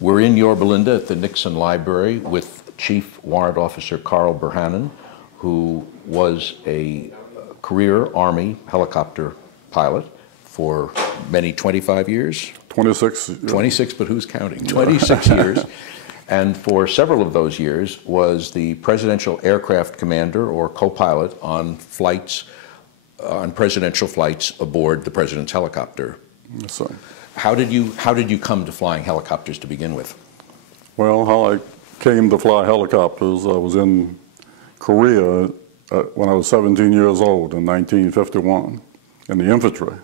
We're in Yorba Linda at the Nixon Library with Chief Warrant Officer Carl Burhanan, who was a career Army helicopter pilot for many 25 years? 26. 26, but who's counting? 26 years. And for several of those years was the presidential aircraft commander or co-pilot on flights, on presidential flights aboard the president's helicopter. Yes, sir. How did you come to flying helicopters to begin with? Well, how I came to fly helicopters, I was in Korea when I was 17 years old in 1951 in the infantry.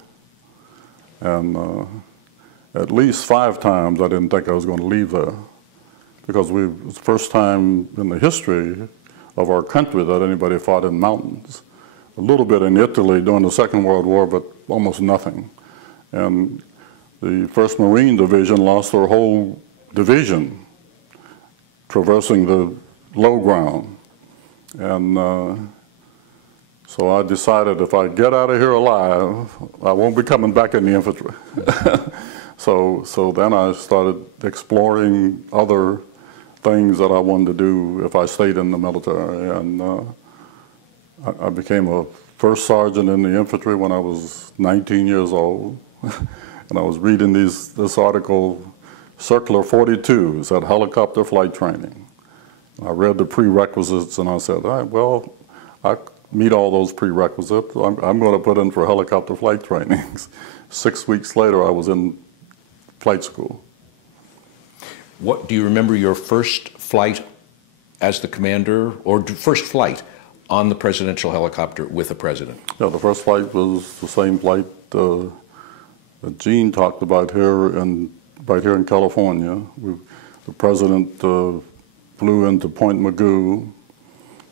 And at least 5 times I didn't think I was going to leave there, because it was the first time in the history of our country that anybody fought in mountains. A little bit in Italy during the Second World War, but almost nothing. And the 1st Marine Division lost their whole division traversing the low ground. And so I decided if I get out of here alive, I won't be coming back in the infantry. So then I started exploring other things that I wanted to do if I stayed in the military. And I became a first sergeant in the infantry when I was 19 years old. And I was reading this article, Circular 42, it said helicopter flight training. I read the prerequisites and I said, all right, well, I meet all those prerequisites. I'm going to put in for helicopter flight trainings. 6 weeks later, I was in flight school. What do you remember your first flight as the commander, or first flight on the presidential helicopter with the president? Yeah, the first flight was the same flight that Gene talked about right here in California. The president flew into Point Mugu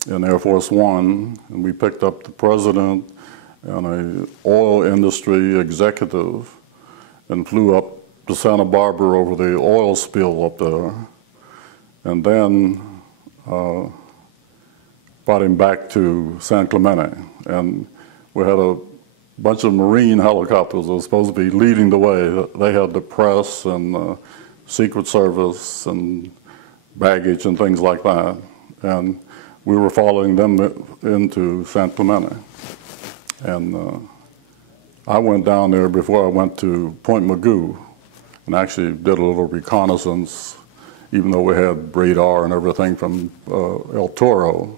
in Air Force One, and we picked up the president and an oil industry executive and flew up to Santa Barbara over the oil spill up there, and then brought him back to San Clemente. And we had a bunch of Marine helicopters that were supposed to be leading the way. They had the press and Secret Service and baggage and things like that. And we were following them into San Clemente. And I went down there before I went to Point Mugu and actually did a little reconnaissance, even though we had radar and everything from El Toro.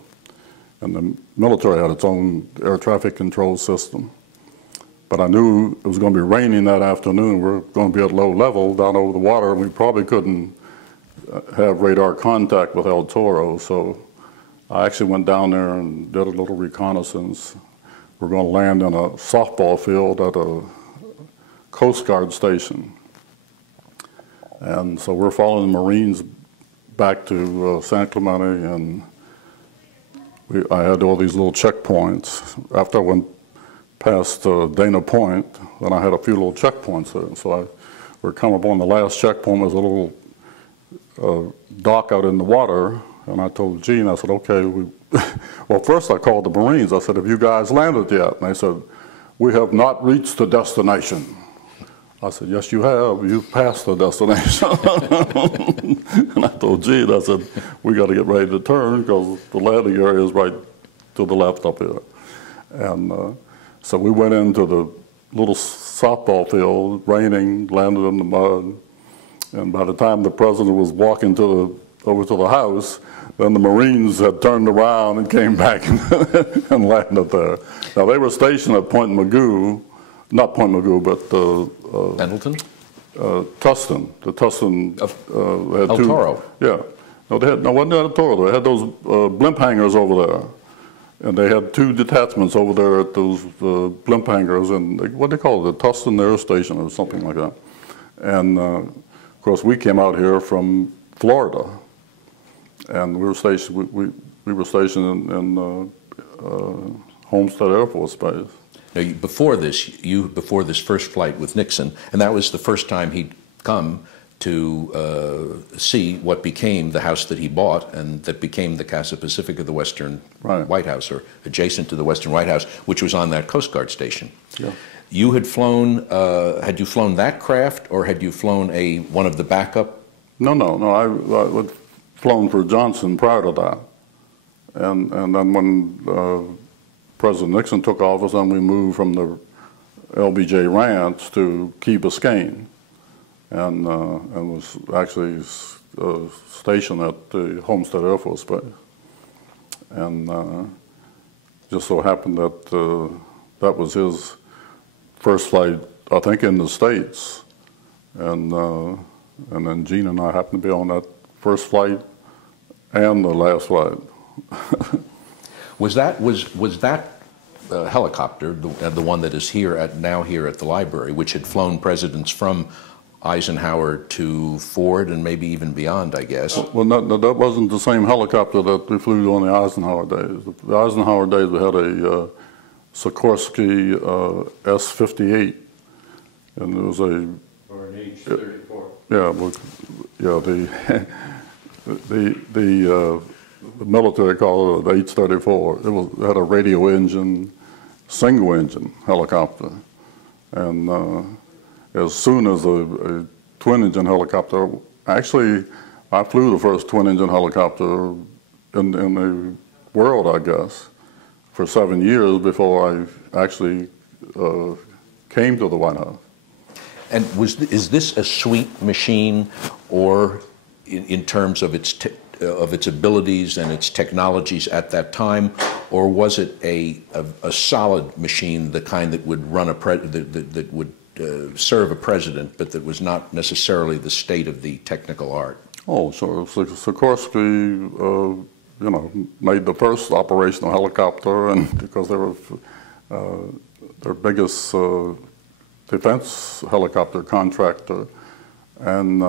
And the military had its own air traffic control system. But I knew it was going to be raining that afternoon. We were going to be at low level down over the water, and we probably couldn't have radar contact with El Toro. So I actually went down there and did a little reconnaissance. We're going to land in a softball field at a Coast Guard station. And so we're following the Marines back to San Clemente, and I had all these little checkpoints. After I went past Dana Point, then I had a few little checkpoints there. So we're coming up on the last checkpoint. There's a little dock out in the water, and I told Gene, I said, okay, well, first I called the Marines. I said, have you guys landed yet? And they said, we have not reached the destination. I said, yes, you have. You've passed the destination. And I told Gene, I said, we got to get ready to turn because the landing area is right to the left up here. And so we went into the little softball field, raining, landed in the mud. And by the time the president was walking over to the house, then the Marines had turned around and came back and landed there. Now, they were stationed at Point Mugu, not Point Mugu, but Pendleton? Tustin. The Tustin had El two. Toro. Yeah. No, wasn't El Toro. They had those blimp hangars over there. And they had 2 detachments over there at those blimp hangars, and what do they call it, the Tustin Air Station or something like that. And of course, we came out here from Florida, and we were stationed. We were stationed in Homestead Air Force Base. Now, before this first flight with Nixon, and that was the first time he'd come to see what became the house that he bought and that became the Casa Pacifica, the Western White House, or adjacent to the Western White House, which was on that Coast Guard station. Yeah. You had flown, had you flown that craft, or had you flown one of the backup No. I had flown for Johnson prior to that. And then when President Nixon took office, then we moved from the LBJ Ranch to Key Biscayne, and was actually stationed at the Homestead Air Force Base. And just so happened that that was his first flight, I think, in the States. And then Gene and I happened to be on that first flight and the last flight. Was that helicopter, the one that is now here at the library, which had flown presidents from Eisenhower to Ford and maybe even beyond, I guess? Well, no, that wasn't the same helicopter that we flew on the Eisenhower days. The Eisenhower days, we had a Sikorsky S-58, and there was a... Or an H-34. Yeah, well, yeah, the military called it the H-34. It had a radio engine, single engine helicopter, and as soon as a twin engine helicopter, actually, I flew the first twin engine helicopter in the world, I guess, for 7 years before I actually came to the White House. And is this a sweet machine, or in terms of its abilities and its technologies at that time, or was it a solid machine, the kind that would run that would serve a president, but that was not necessarily the state of the technical art? Oh, sure. Sikorsky, made the first operational helicopter, and because they were their biggest defense helicopter contractor, and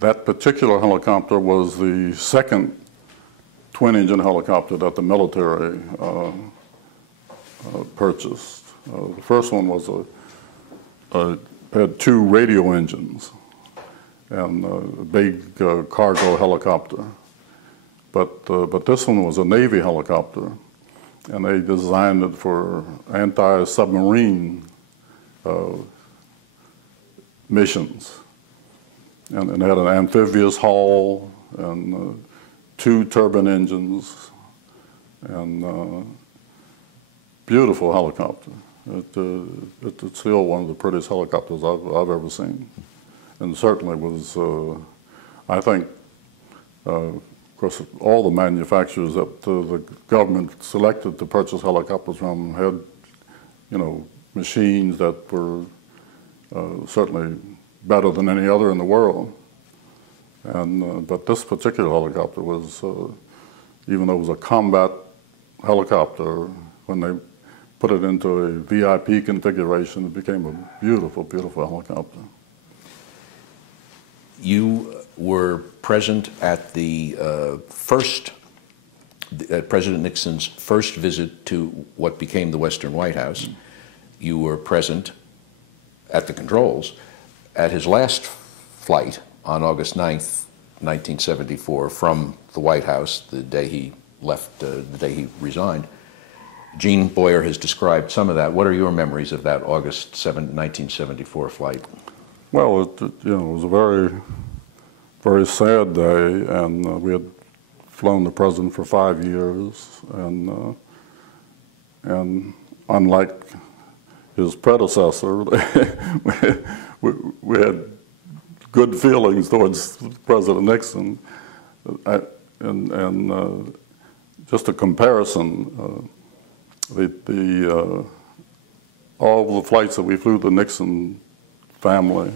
that particular helicopter was the second twin-engine helicopter that the military purchased. The first one was had two radio engines and a big cargo helicopter. But this one was a Navy helicopter, and they designed it for anti-submarine missions. And it had an amphibious hull and two turbine engines, and beautiful helicopter. It's still one of the prettiest helicopters I've ever seen, and certainly was, I think, of course, all the manufacturers that the government selected to purchase helicopters from had, machines that were certainly better than any other in the world. And but this particular helicopter was, even though it was a combat helicopter, when they put it into a VIP configuration, it became a beautiful, beautiful helicopter. You were present at at President Nixon's first visit to what became the Western White House. You were present at the controls at his last flight on August 9th, 1974, from the White House, the day he left, the day he resigned. Gene Boyer has described some of that. What are your memories of that August 7th, 1974 flight? Well, it was a very, very sad day, and we had flown the president for 5 years, and unlike his predecessor, we had good feelings towards President Nixon, and just a comparison. All the flights that we flew, the Nixon family,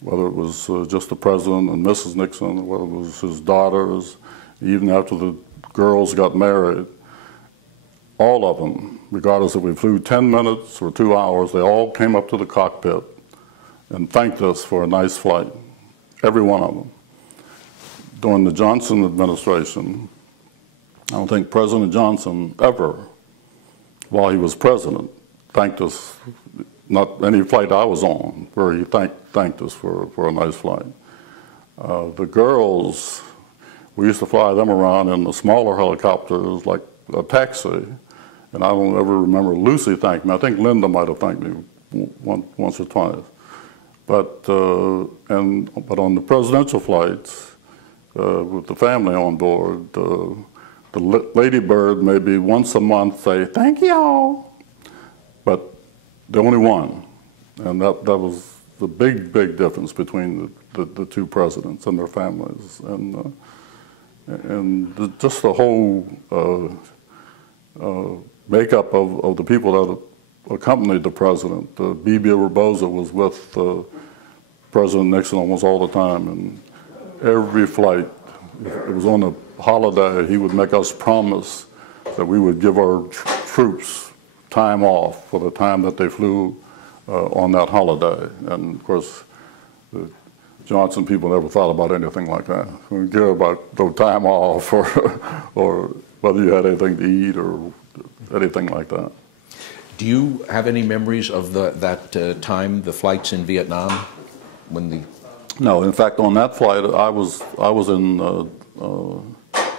whether it was just the president and Mrs. Nixon, whether it was his daughters, even after the girls got married, all of them, regardless if we flew 10 minutes or 2 hours, they all came up to the cockpit and thanked us for a nice flight, every one of them. During the Johnson administration, I don't think President Johnson ever, while he was president, thanked us, not any flight I was on, where he thanked us for a nice flight. The girls, we used to fly them around in the smaller helicopters like a taxi, and I don't ever remember Lucy thanking me. I think Linda might have thanked me once or twice. But on the presidential flights, with the family on board, the Lady Bird maybe once a month say, "Thank y'all," but the only one, and that was the big difference between the two presidents and their families, and just the whole makeup of the people that accompanied the president. B.B. Rabosa was with President Nixon almost all the time, and every flight, if it was on a holiday, he would make us promise that we would give our troops time off for the time that they flew on that holiday. And of course, the Johnson people never thought about anything like that. We didn't care about no time off or whether you had anything to eat or anything like that. Do you have any memories of that time, the flights in Vietnam, when the? No, in fact, on that flight, I was in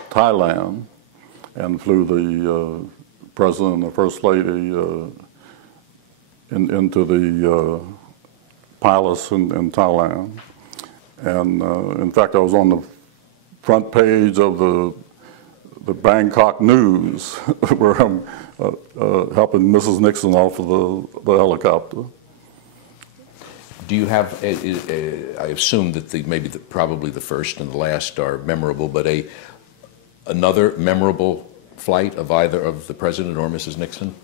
Thailand and flew the President and the First Lady into the palace in Thailand. And in fact, I was on the front page of the Bangkok News where I'm helping Mrs. Nixon off of the helicopter. Do you have, I assume that probably the first and the last are memorable, but another memorable flight of either of the President or Mrs. Nixon?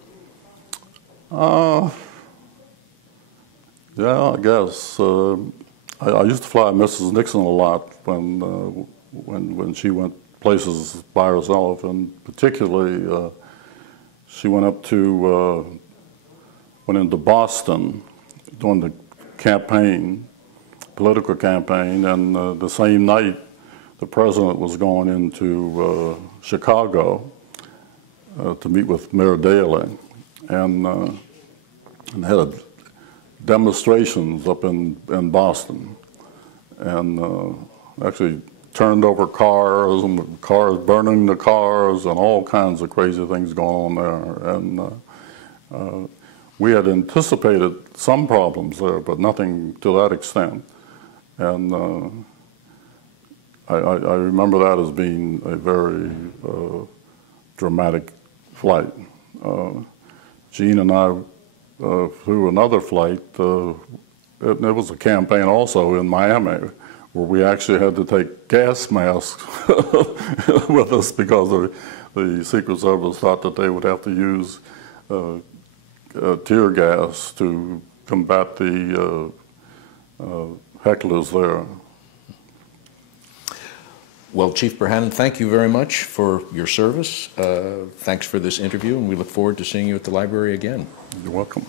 Yeah, I guess. I used to fly Mrs. Nixon a lot when she went places by herself, and particularly she went into Boston during the political campaign, and the same night the president was going into Chicago to meet with Mayor Daley, and had demonstrations up in Boston, and actually turned over cars, and cars burning the cars, and all kinds of crazy things going on there. And we had anticipated some problems there, but nothing to that extent. And I remember that as being a very dramatic flight. Gene and I flew another flight. It was a campaign also in Miami, where we actually had to take gas masks with us because the Secret Service thought that they would have to use tear gas to combat the hecklers there. Well, Chief Burhanan, thank you very much for your service. Thanks for this interview, and we look forward to seeing you at the library again. You're welcome.